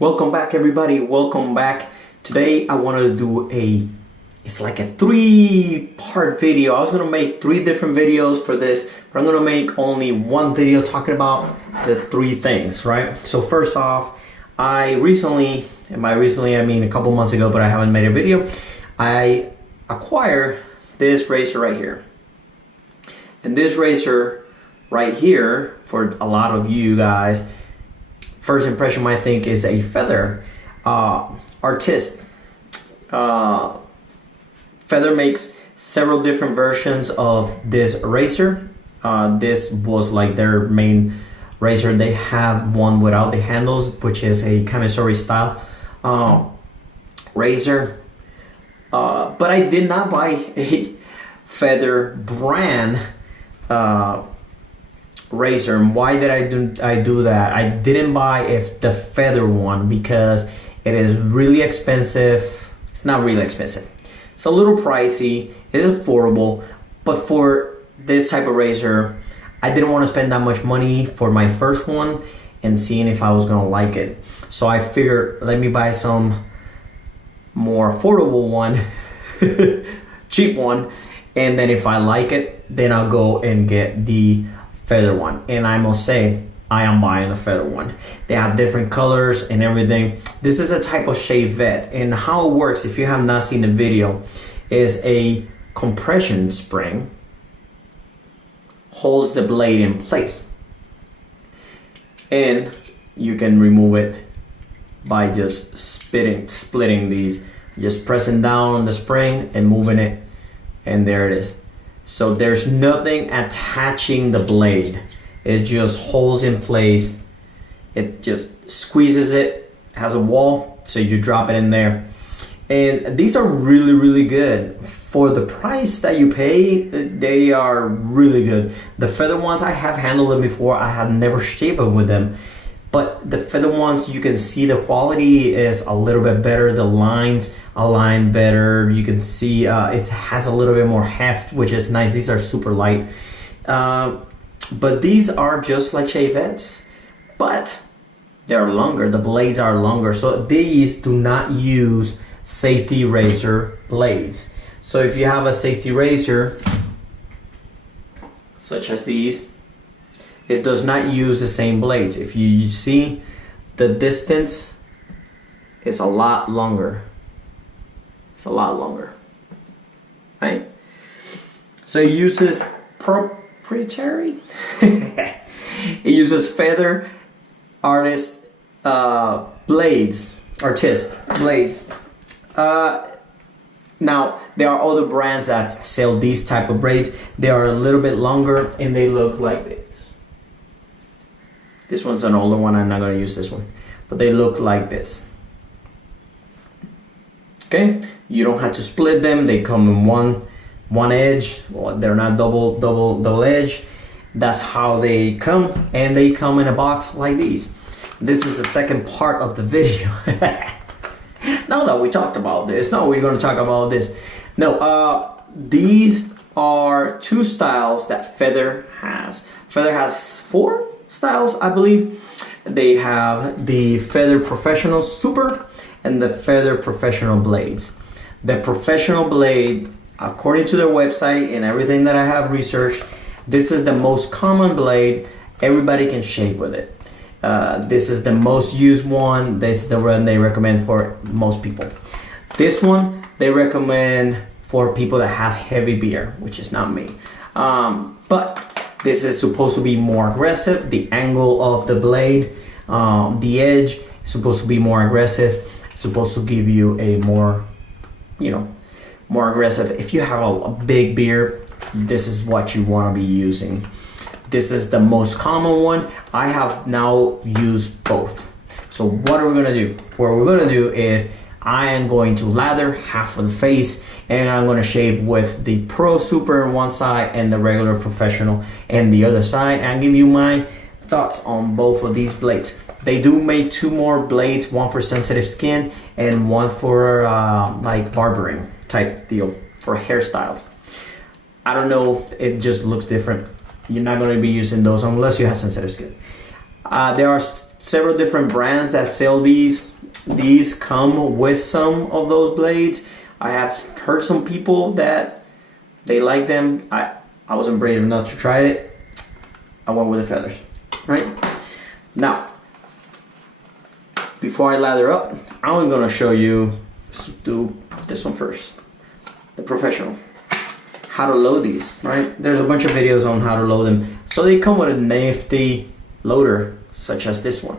Welcome back, everybody. Welcome back. Today I want to do it's like a 3-part video. I was going to make 3 different videos for this, but I'm going to make only one video talking about the 3 things, right? So first off, I recently, and by recently I mean a couple months ago, but I haven't made a video, I acquired this razor right here. And this razor right here, for a lot of you guys, first impression might think is a feather. Artist Feather makes several different versions of this razor. This was like their main razor. They have one without the handles, which is a commissary style razor. But I did not buy a Feather brand razor. And why did I do that? I didn't buy the Feather one because it is really expensive. It's not really expensive. It's a little pricey. It is affordable, but for this type of razor, I didn't want to spend that much money for my first one and seeing if I was gonna like it. So I figured, let me buy some more affordable one, cheap one, and then if I like it, then I'll go and get the Feather one. And I must say, I am buying the Feather one. They have different colors and everything. This is a type of shavette, and how it works, if you have not seen the video, is a compression spring holds the blade in place, and you can remove it by just splitting these, just pressing down on the spring and moving it, and there it is. So there's nothing attaching the blade. It just holds in place. It just squeezes it, has a wall, so you drop it in there. And these are really, really good. For the price that you pay, they are really good. The Feather ones, I have handled them before. I have never shaved with them. But the Feather ones, you can see the quality is a little bit better. The lines align better. You can see it has a little bit more heft, which is nice. These are super light. But these are just like shavettes, but they're longer. The blades are longer. So these do not use safety razor blades. So if you have a safety razor, such as these, it does not use the same blades. If you see, the distance is a lot longer. It's a lot longer, right? So it uses proprietary. It uses Feather artist blades. Now there are other brands that sell these type of braids. They are a little bit longer and they look like this. This one's an older one. I'm not going to use this one, but they look like this. Okay, you don't have to split them. They come in one edge. Well, they're not double edge. That's how they come, and they come in a box like these. This is the second part of the video. Now that we talked about this, now we're going to talk about this. No, these are 2 styles that Feather has. Feather has 4 styles, I believe. They have the Feather Professional Super and the Feather Professional Blades. The Professional Blade, according to their website and everything that I have researched, this is the most common blade. Everybody can shave with it. This is the most used one. This is the one they recommend for most people. This one they recommend for people that have heavy beard, which is not me. But this is supposed to be more aggressive. The angle of the blade, the edge is supposed to be more aggressive. It's supposed to give you a more, more aggressive. If you have a big beard, this is what you want to be using. This is the most common one. I have now used both. So what are we going to do? What we're going to do is I am going to lather half of the face, and I'm going to shave with the Pro Super on one side and the regular Professional and the other side, and give you my thoughts on both of these blades. They do make 2 more blades, one for sensitive skin and one for like barbering type deal for hairstyles. I don't know, it just looks different. You're not going to be using those unless you have sensitive skin. There are several different brands that sell these. These come with some of those blades. I have heard some people that they like them. I wasn't brave enough to try it. I went with the feathers, right? Now, before I lather up, I'm gonna show you, let's do this one first, the professional. How to load these, right? There's a bunch of videos on how to load them. So they come with a nifty loader, such as this one.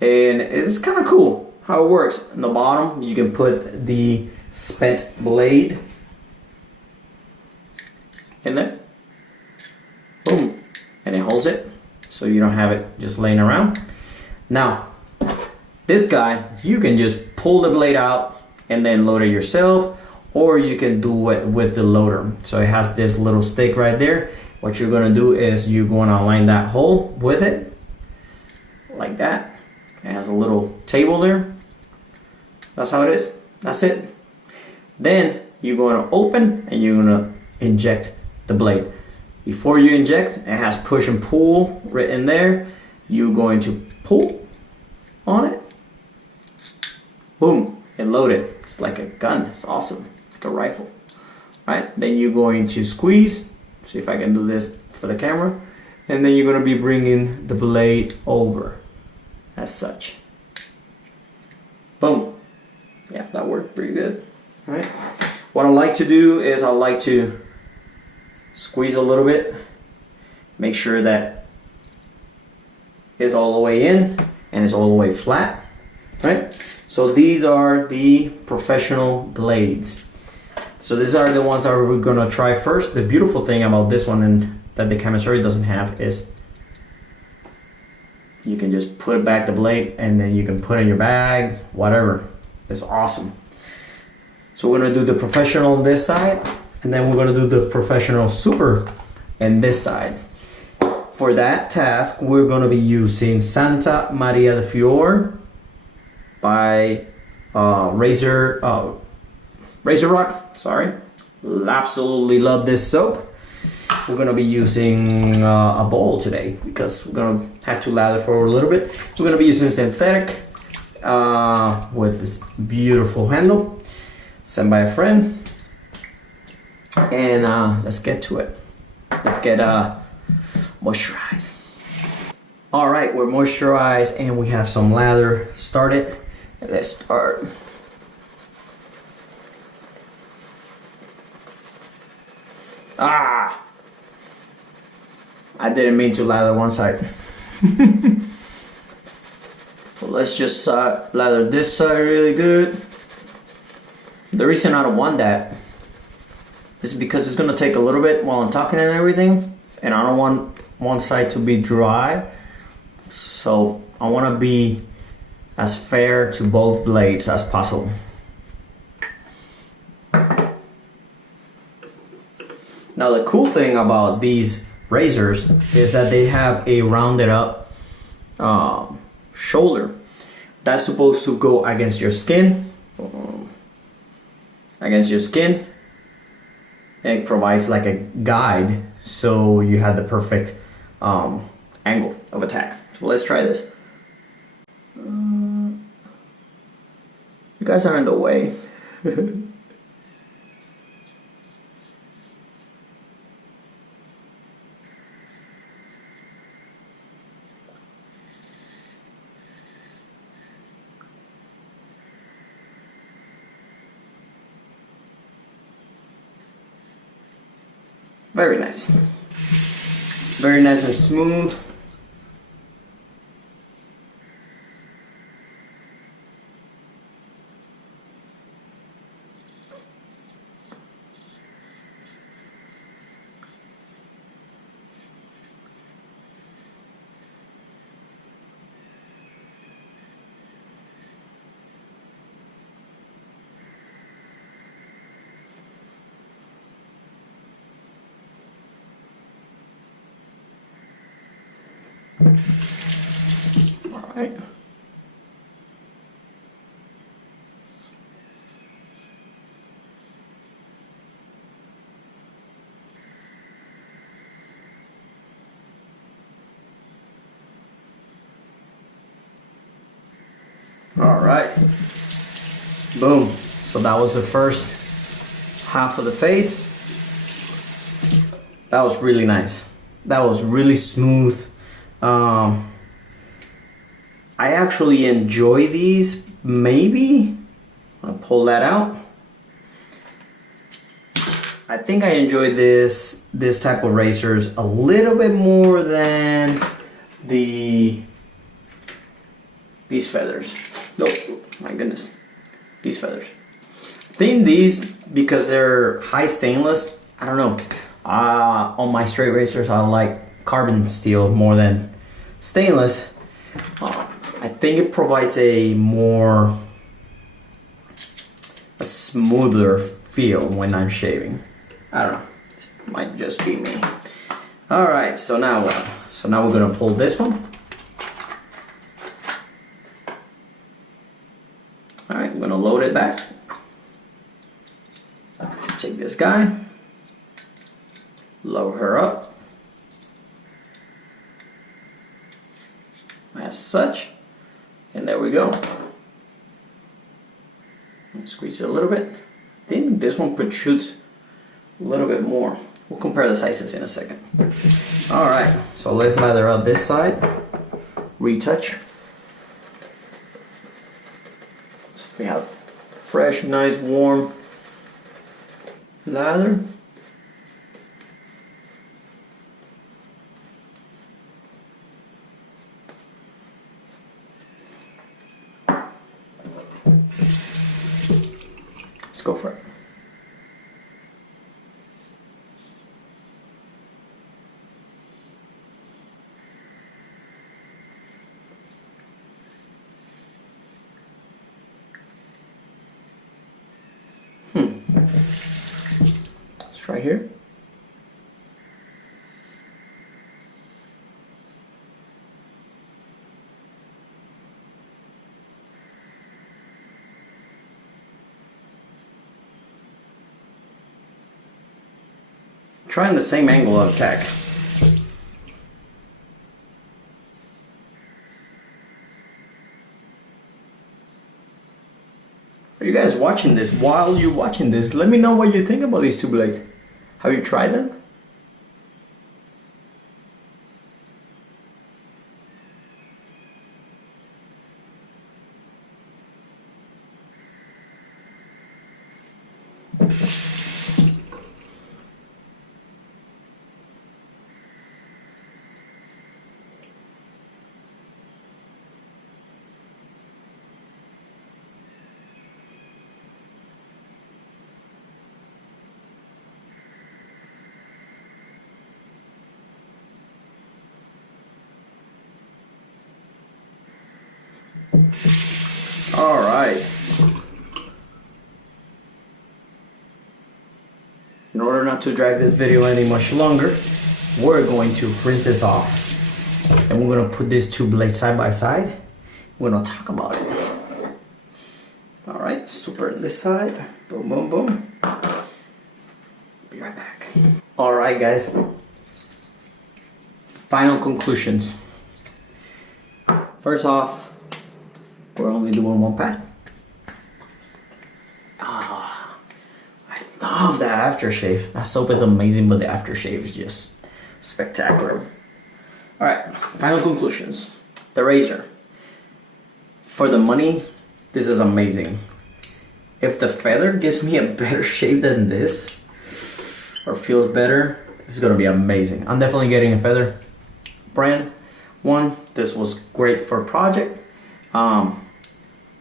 And it's kind of cool how it works. In the bottom, you can put the spent blade in there. Boom. And it holds it, so you don't have it just laying around. Now, this guy, you can just pull the blade out and then load it yourself, or you can do it with the loader. So it has this little stick right there. What you're gonna do is you're gonna line that hole with it, like that. It has a little table there. That's how it is. That's it. Then you're gonna open and you're gonna inject the blade. Before you inject, it has push and pull written there. You're going to pull on it. Boom, and load it. It's like a gun. It's awesome, like a rifle. Right? Then you're going to squeeze. See if I can do this for the camera. And then you're going to be bringing the blade over, as such. Boom. Yeah, that worked pretty good. All right. What I like to do is I like to squeeze a little bit, make sure that it's all the way in and it's all the way flat, right? So these are the professional blades. So these are the ones that we're gonna try first. The beautiful thing about this one, and that the Camisari doesn't have, is you can just put back the blade and then you can put it in your bag, whatever. It's awesome. So we're gonna do the professional on this side, and then we're gonna do the professional super on this side. For that task, we're gonna be using Santa Maria de Fior by Razor Rock. Sorry, absolutely love this soap. We're gonna be using a bowl today because we're gonna have to lather for a little bit. We're gonna be using synthetic with this beautiful handle sent by a friend. And let's get to it. Let's get moisturized. All right, we're moisturized and we have some lather started. Let's start. I didn't mean to lather one side. So let's just lather this side really good. The reason I don't want that is because it's gonna take a little bit while I'm talking and everything, and I don't want one side to be dry. So I wanna be as fair to both blades as possible. Now the cool thing about these razors is that they have a rounded up shoulder that's supposed to go against your skin. And it provides like a guide, so you have the perfect angle of attack. So let's try this. You guys are in the way. Very nice. Very nice and smooth. All right. All right, boom. So that was the first half of the face. That was really nice. That was really smooth. I actually enjoy these. Maybe I'll pull that out. I think I enjoy this type of razors a little bit more than these feathers. Oh my goodness, these feathers. I think these, because they're high stainless, I don't know. On my straight razors, I like carbon steel more than stainless. I think it provides a smoother feel when I'm shaving. I don't know. It might just be me. All right. So now what? So now we're gonna pull this one. All right. I'm gonna load it back. Take this guy. Lower her up. As such. And there we go. Squeeze it a little bit. I think this one protrudes a little bit more. We'll compare the sizes in a second. Alright, so let's lather out this side. Retouch. So we have fresh, nice, warm lather. Let's go for it. Let's try here. Trying the same angle of attack. Are you guys watching this? While you're watching this, let me know what you think about these two blades. Have you tried them? All right. In order not to drag this video any much longer, we're going to rinse this off. And we're going to put these two blades side by side. We're going to talk about it. All right, super on this side. Boom, boom, boom. Be right back. All right, guys. Final conclusions. First off, we're only doing one pat. Ah, I love that aftershave. That soap is amazing, but the aftershave is just spectacular. Alright, final conclusions. The razor. For the money, this is amazing. If the feather gives me a better shave than this, or feels better, this is gonna be amazing. I'm definitely getting a feather brand one. This was great for a project.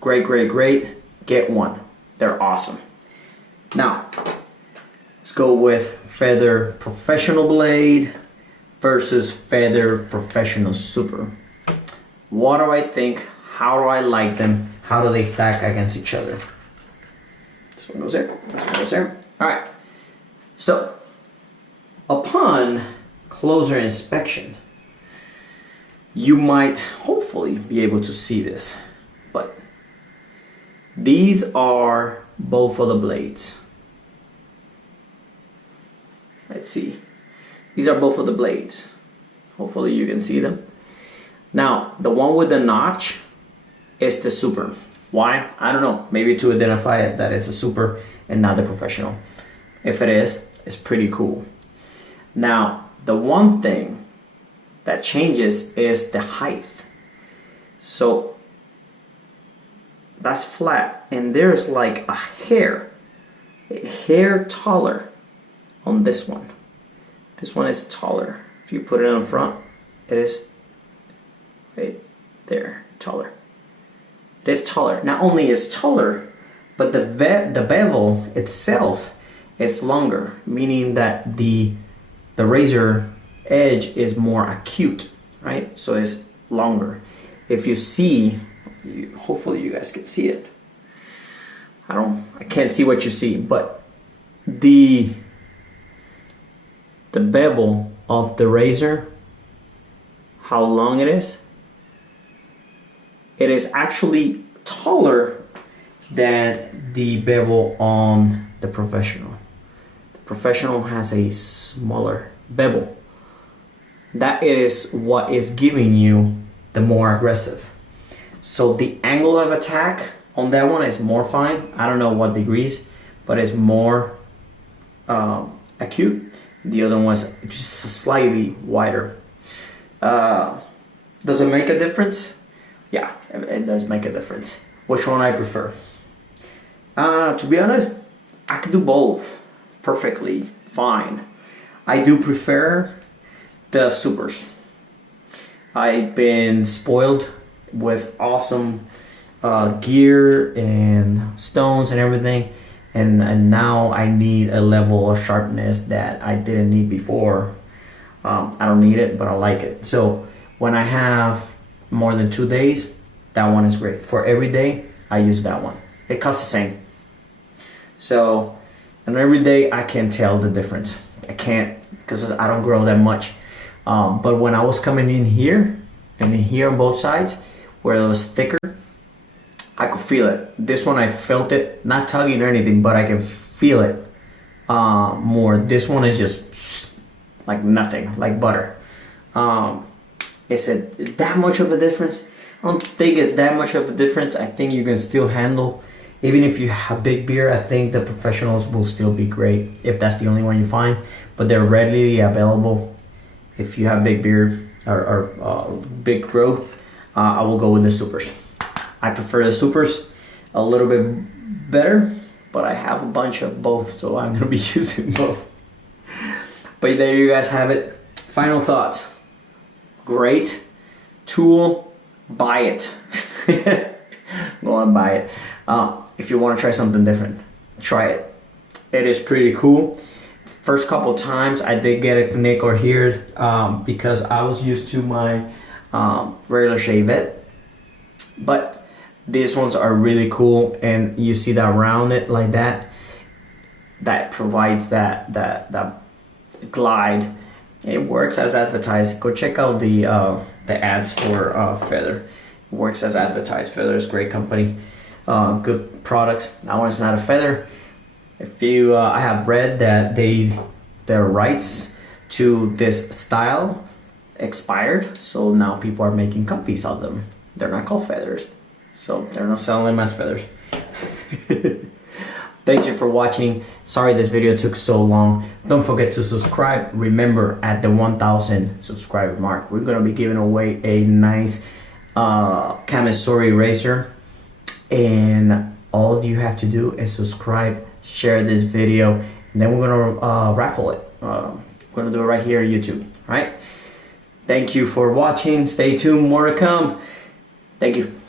Great. Get one. They're awesome. Now, let's go with Feather Professional Blade versus Feather Professional Super. What do I think? How do I like them? How do they stack against each other? This one goes there. This one goes there. All right. So, upon closer inspection, you might hopefully be able to see this, but these are both of the blades. Let's see. These are both of the blades. Hopefully you can see them. Now, the one with the notch is the super. Why? I don't know. Maybe to identify it that it's a super and not the professional. If it is, it's pretty cool. Now, the one thing that changes is the height. So that's flat, and there's like a hair taller on this one. This one is taller. If you put it in front, it is right there, taller. It is taller. Not only is taller, but the bevel itself is longer, meaning that the razor edge is more acute, right? So it's longer. If you see, hopefully you guys can see it. I can't see what you see, but the bevel of the razor, how long it is actually taller than the bevel on the professional. The professional has a smaller bevel. That is what is giving you the more aggressive. So the angle of attack on that one is more fine. I don't know what degrees, but it's more acute. The other one's just slightly wider. Does it make a difference? Yeah, it does make a difference. Which one I prefer? To be honest, I could do both perfectly fine. I do prefer the supers. I've been spoiled with awesome gear and stones and everything, and now I need a level of sharpness that I didn't need before. I don't need it, but I like it. So when I have more than 2 days, that one is great. For every day, I use that one. It costs the same. So, and every day I can tell the difference. I can't, because I don't grow that much. But when I was coming in here, and here on both sides, where it was thicker, I could feel it. This one I felt it, not tugging or anything, but I can feel it more. This one is just like nothing, like butter. Is it that much of a difference? I don't think it's that much of a difference. I think you can still handle, even if you have big beard, I think the professionals will still be great if that's the only one you find, but they're readily available. If you have big beard or big growth, I will go with the supers. I prefer the supers a little bit better, but I have a bunch of both, so I'm gonna be using both. But there you guys have it. Final thoughts. Great tool, buy it. Go and buy it. If you want to try something different, try it. It is pretty cool. First couple times I did get a nick or here because I was used to my regular shave head, but these ones are really cool, and you see that around it like that, that provides that glide. It works as advertised. Go check out the ads for Feather. It works as advertised. Feather is a great company, good products. That one is not a Feather. If you, I have read that their rights to this style expired, so now people are making copies of them. They're not called Feathers, so they're not selling them as Feathers. Thank you for watching. Sorry this video took so long. Don't forget to subscribe. Remember, at the 1,000 subscriber mark, we're gonna be giving away a nice Camisori razor, and all you have to do is subscribe, share this video, and then we're gonna raffle it. We're gonna do it right here on YouTube. All right. Thank you for watching. Stay tuned. More to come. Thank you.